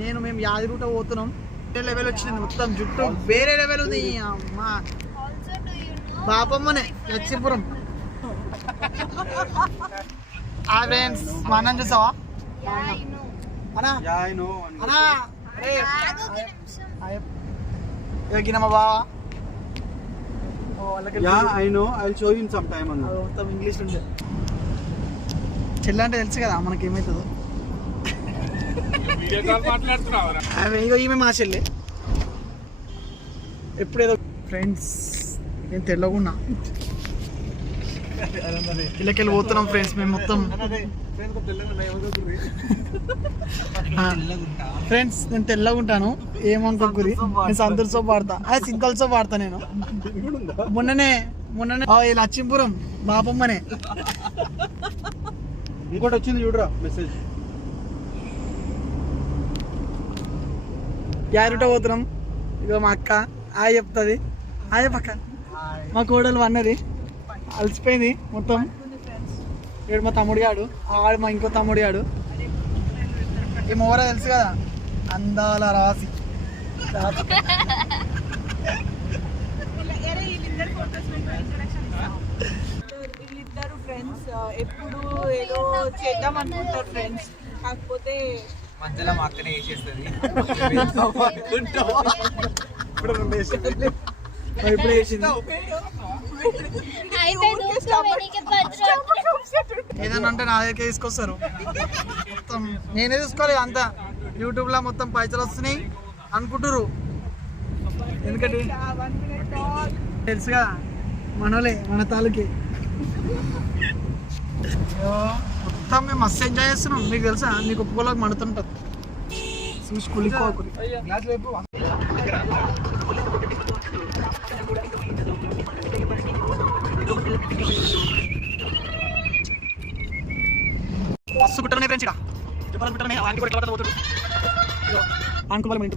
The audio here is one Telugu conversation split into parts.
మేము యాదగిరిగుట్ట పోతున్నాం. వేరే లెవెల్ వచ్చింది, మొత్తం జుట్టు వేరే లెవెల్ ఉంది. అమ్మా బాపమ్మనే లక్ష్మీపురం. ఫ్రెండ్స్ మా అన్నం చూసావా అన్నా అన్నా? మా బావా మొత్తం ఇంగ్లీష్ ఉండే. చెల్లి అంటే తెలుసు కదా మనకి ఏమవుతుందో. ఈమె మా చెల్లి ఎప్పుడేదో. ఫ్రెండ్స్ నేను తెల్లగున్నా, ఇళ్ళకెళ్ళి పోతున్నాం ఫ్రెండ్స్ మేము మొత్తం. ఫ్రెండ్స్ నేను తెల్లగుంటాను, ఏమనుకోకురి. నేను సంతూర్ సోప్ వాడతా, అదే సింతల్ సోప్ వాడతా నేను. మొన్ననే లక్ష్మీపురం బాపమ్మనే. ఇంకోటి వచ్చింది చూడరా మెసేజ్. యారుట పోతున్నాం. ఇక మా అక్క ఆయ చెప్తుంది. ఆయ పక్క మా కోడలు అన్నది అలసిపోయింది మొత్తం. ఇక్కడ మా తమ్ముడు గాడు, ఆడు మా ఇంకో తమ్ముడు గాడు. ఈ మోర తెలుసు కదా, అందాల రాసి. వీళ్ళిద్దరు ఫ్రెండ్స్ ఎప్పుడు ఏదో చేద్దాం అనుకుంటారు ఫ్రెండ్స్, కాకపోతే మధ్యలో మా అక్కనే వేసేస్తుంది. ఇప్పుడు వేసింది. ఏదన్నా అంటే నా దగ్గర తీసుకొస్తారు మొత్తం. నేనే తీసుకోలేదు అంతా, యూట్యూబ్ లో మొత్తం పైసలు వస్తున్నాయి అనుకుంటారు. ఎందుకంటే తెలుసు కదా మనోలే, మన తాలూకే. మొత్తం మేము మస్తు ఎంజాయ్ చేస్తున్నాం. మీకు తెలుసా, నీకు ఒప్పుకోలేక మండుతుంటుంది. చూసి కులిపోకూరి. మస్తు కుట్టనే ఫ్రెండ్స్. ఇక్కడ కుట్టనే ఆంటీ కూడా ఎట్లా పోతాడు ఆంకు వాళ్ళ ఇంటి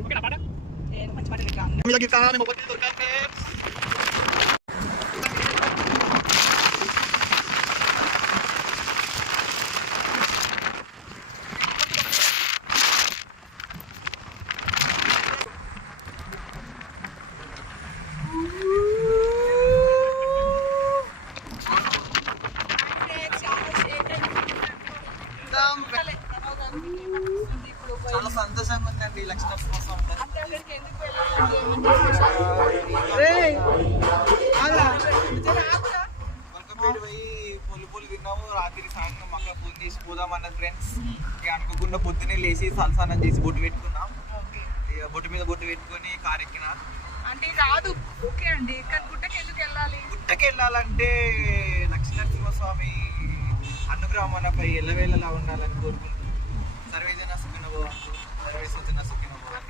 చాలా సంతోషంగా ఉందండి. లక్ష్మీ కోసం పోయి పొలు తిన్నాము. రాత్రి సాయంత్రం అక్కడ ఫోన్ చేసి పోదాం అన్నది ఫ్రెండ్స్. ఇక అనుకోకుండా పొద్దున్నే లేచి సలసానం చేసి బొట్టు పెట్టుకున్నాం. ఇక బొట్టు మీద బొట్టు పెట్టుకొని కారు ఎక్కిన. అంటే రాదు ఓకే అండి, కానీ గుట్టకి ఎందుకు వెళ్ళాలి? గుట్టకి వెళ్ళాలంటే లక్ష్మీనరసింహస్వామి అనుగ్రహం మనపై ఎల్లవేళలా ఉండాలని కోరుకుంటున్నాం. సర్వేజన సుఖినో భవంతు, సర్వే సుజన సుఖినో భవంతు.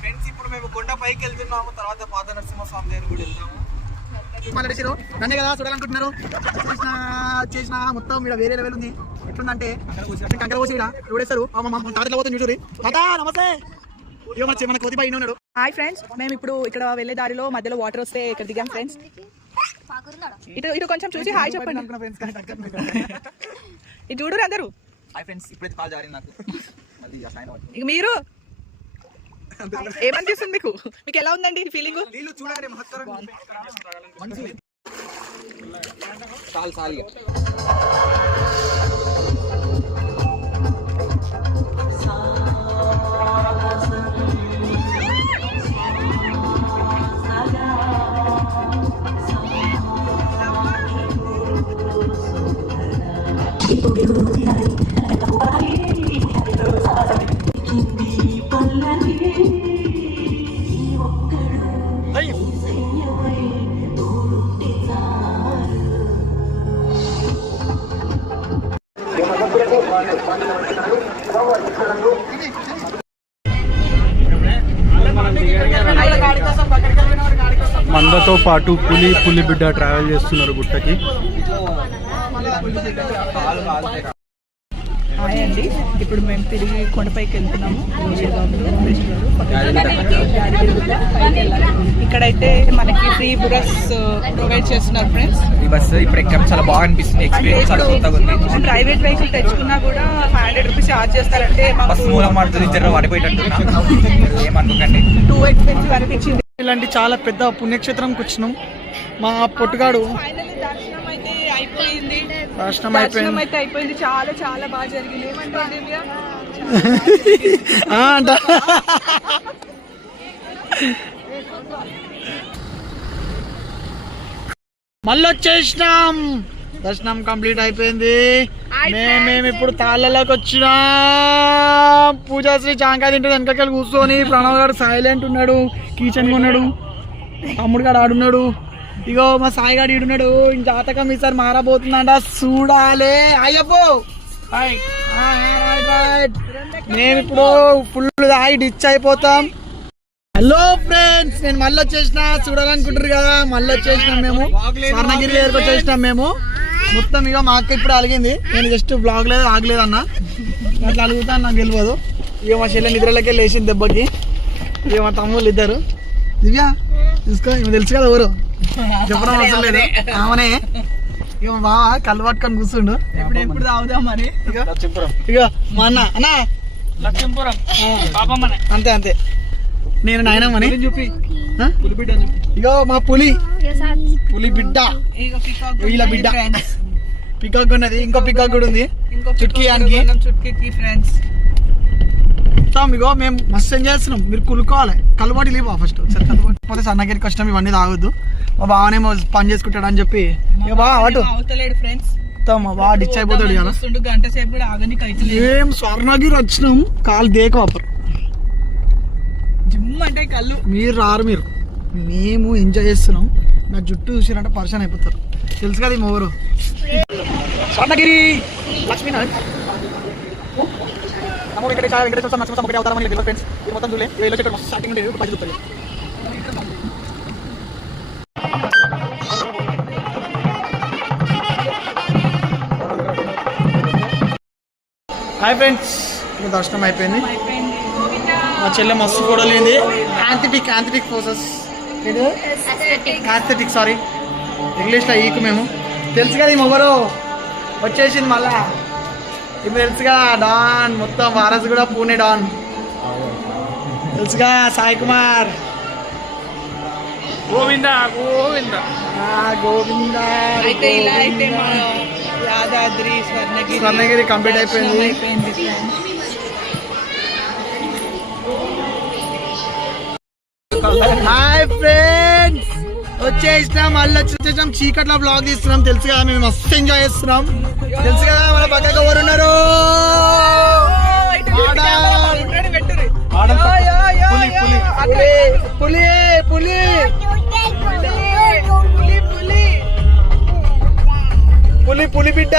ఫ్రెండ్స్ ఇప్పుడు మేము కొండ పైకి వెళ్తున్నాము, తర్వాత పాత నరసింహస్వామి దగ్గర కూడా వెళ్తాము. నన్నే కదా చూడాలనుకుంటున్నారు. చేసిన మొత్తం ఇక్కడ వేరే లెవెల్ ఉంది. ఎట్లుందంటే కంకర పోసి చూడేస్తారు. తాతలో పోతుంది చూసి. తాత నమస్తే. మన కోతి పైన ఉన్నాడు. హాయ్ ఫ్రెండ్స్, మేము ఇప్పుడు ఇక్కడ వెళ్ళే దారిలో మధ్యలో వాటర్ వస్తే ఇక్కడ దిగాం ఫ్రెండ్స్. ఇటు కొంచెం చూసి హాయ్ చెప్పండి. ఇది చూడరు అందరూ. హాయ్ ఫ్రెండ్స్, ఇప్పుడైతే కాల్ జారింది నాకు. ఇక మీరు ఏమనిపిస్తుంది మీకు? మీకు ఎలా ఉందండి ఫీలింగ్? చాలు చాలు. మందతో పాటు పులిబిడ్డ ట్రావెల్ చేస్తున్నారు గుట్టకి. హాయ్ అండి, ఇప్పుడు మేము తిరిగి కొండపైకి వెళ్తున్నాము. ఇక్కడ ఇక్కడైతే మనకి ఫ్రీ బురస్ ప్రొవైడ్ చేస్తున్నారు ఫ్రెండ్స్. ఈ బస్సు ఇప్పుడు ఎక్కడం చాలా బాగా అనిపిస్తుంది. ఎక్స్పీరియన్స్ చాలా కొత్తగా ఉంది. ప్రైవేట్ వెహికల్ తెచ్చుకున్నా కూడా 500 రూపీస్ చార్జ్ చేస్తారంటే బస్సు మూలం మాడుతుంది. ఇద్దరు పడిపోయేటట్టున్నా ఏమనుకోకండి. టూ ఎక్స్పెన్సివ్ అనిపించింది. ఇలాంటి చాలా పెద్ద పుణ్యక్షేత్రంకి వచ్చినాం. మా పొట్టుగాడు ఫైనల్లీ దర్శనం అయితే అయిపోయింది. దర్శనం దర్శనం అయితే అయిపోయింది. చాలా చాలా బాగా జరిగింది. ఏమంటారు దివ్య? అంట మళ్ళీ వచ్చేసినాం. దర్శనం కంప్లీట్ అయిపోయింది. మేము ఇప్పుడు తాళ్ళలోకి వచ్చినాం. పూజాశ్రీ చాంకా తింటే వెనకకెళ్ళి కూర్చొని ప్రణవ్ గారు సైలెంట్ ఉన్నాడు. కిచెన్ ఉన్నాడు. తమ్ముడు గారు ఆడున్నాడు. ఇగో మా సాయి గారు ఈడున్నాడు. జాతకం ఈసారి మారబోతుందంట. చూడాలి. అయ్యప్పో మేము ఇప్పుడు ఫుల్ తాగి డిచ్ అయిపోతాం. హలో ఫ్రెండ్స్, నేను మళ్ళీ వచ్చేసిన. చూడాలనుకుంటారు కదా, మళ్ళీ వచ్చేసినాం. మేము స్వర్ణగిరి దగ్గరకు వచ్చేసినాం. మేము మొత్తం ఇక మా అక్క ఇప్పుడు అలిగింది. నేను జస్ట్ బ్లాగ్ లేదు ఆగలేదు అన్న, అట్లా అలుగుతాను. నాకు తెలియదు. ఇక మా చెల్లె నిద్రలకే లేచింది దెబ్బకి. ఇక మా తమ్ముళ్ళు ఇద్దరు. దివ్య చూసుకో, ఇవి తెలుసు కదా ఎవరు చెప్పడం అవసరం లేదు. ఆమెనే. ఇక మా బావ కళ్ళు పట్టుకొని కూర్చుండు. ఎప్పుడు తాగుదామని. ఇక మా అన్న అన్న లక్ష్మీపురం అంతే అంతే. నేను నాయనమ్మని చూపి ఇగో మా పులి బిడ్డ, వీళ్ళ బిడ్డ పికాక్ ఉన్నది. ఇంకో పికాక్ కూడా ఉంది చుట్కీకి ఫ్రెండ్స్. మొత్తం ఇగో మేము మస్తు ఎంజాయ్ చేస్తున్నాం. మీరు కులుకోవాలి. కలుబాటి లేవా ఫస్ట్ ఒకసారి. కలుబాటి సన్నగిరి కష్టం ఇవన్నీ తాగొద్దు. మా బావనే పని చేసుకుంటాడు అని చెప్పి ఇక బాగా అటు అవుతలేడు ఫ్రెండ్స్. మా బాగా డిచ్ అయిపోతాడు కదా. గంట సేపు కూడా ఆగని కైతలేదు. ఏం స్వర్ణగిరి వచ్చినాం. కాలు దేక వాపర్ జిమ్ అంటే కళ్ళు. మీరు రారు. మీరు మేము ఎంజాయ్ చేస్తున్నాం. నా జుట్టు చూసిరంటే పరిశాన్ అయిపోతారు. తెలుసు కదా ఈ ఎవరు. స్వర్ణగిరి లక్ష్మీనారాయణ అమ్మ ఇక్కడ చాలా వెంకటేశ్వర స్వామి నరసింహ ఒకటి అవుతారని తెలియదు ఫ్రెండ్స్. ఇది మొత్తం చూడలే. వీళ్ళు వచ్చేటప్పుడు మస్తు స్టార్టింగ్ ఉండేది. పది చూస్తారు. హాయ్ ఫ్రెండ్స్, ఇప్పుడు దర్శనం అయిపోయింది. మా చెల్లె మస్తు కూడా లేని యాంథెటిక్ ఫోర్సెస్ యాంథెటిక్ సారీ ఇంగ్లీష్లో ఈకు. మేము తెలుసు కదా ఈ మొబరు వచ్చేసింది మళ్ళా. ఇప్పుడు తెలుసుగా డాన్ మొత్తం వారస్ కూడా పూణే డాన్ తెలుసుగా. సాయి కుమార్ గోవిందా గోవిందా గోవిందా. అయితే ఇలా అయితే మా యాదాద్రి స్వర్ణగిరి కంప్లీట్ అయిపోయింది. హాయ్ ఫ్రెండ్స్, వచ్చేసినాం. మళ్ళీ వచ్చేసాం. చీకట్లో బ్లాగ్ తీస్తున్నాం. తెలుసు కదా, మేము మస్తు ఎంజాయ్ చేస్తున్నాం. తెలుసు కదా మన పక్కకు ఎవరు ఉన్నారు. పులి బిడ్డ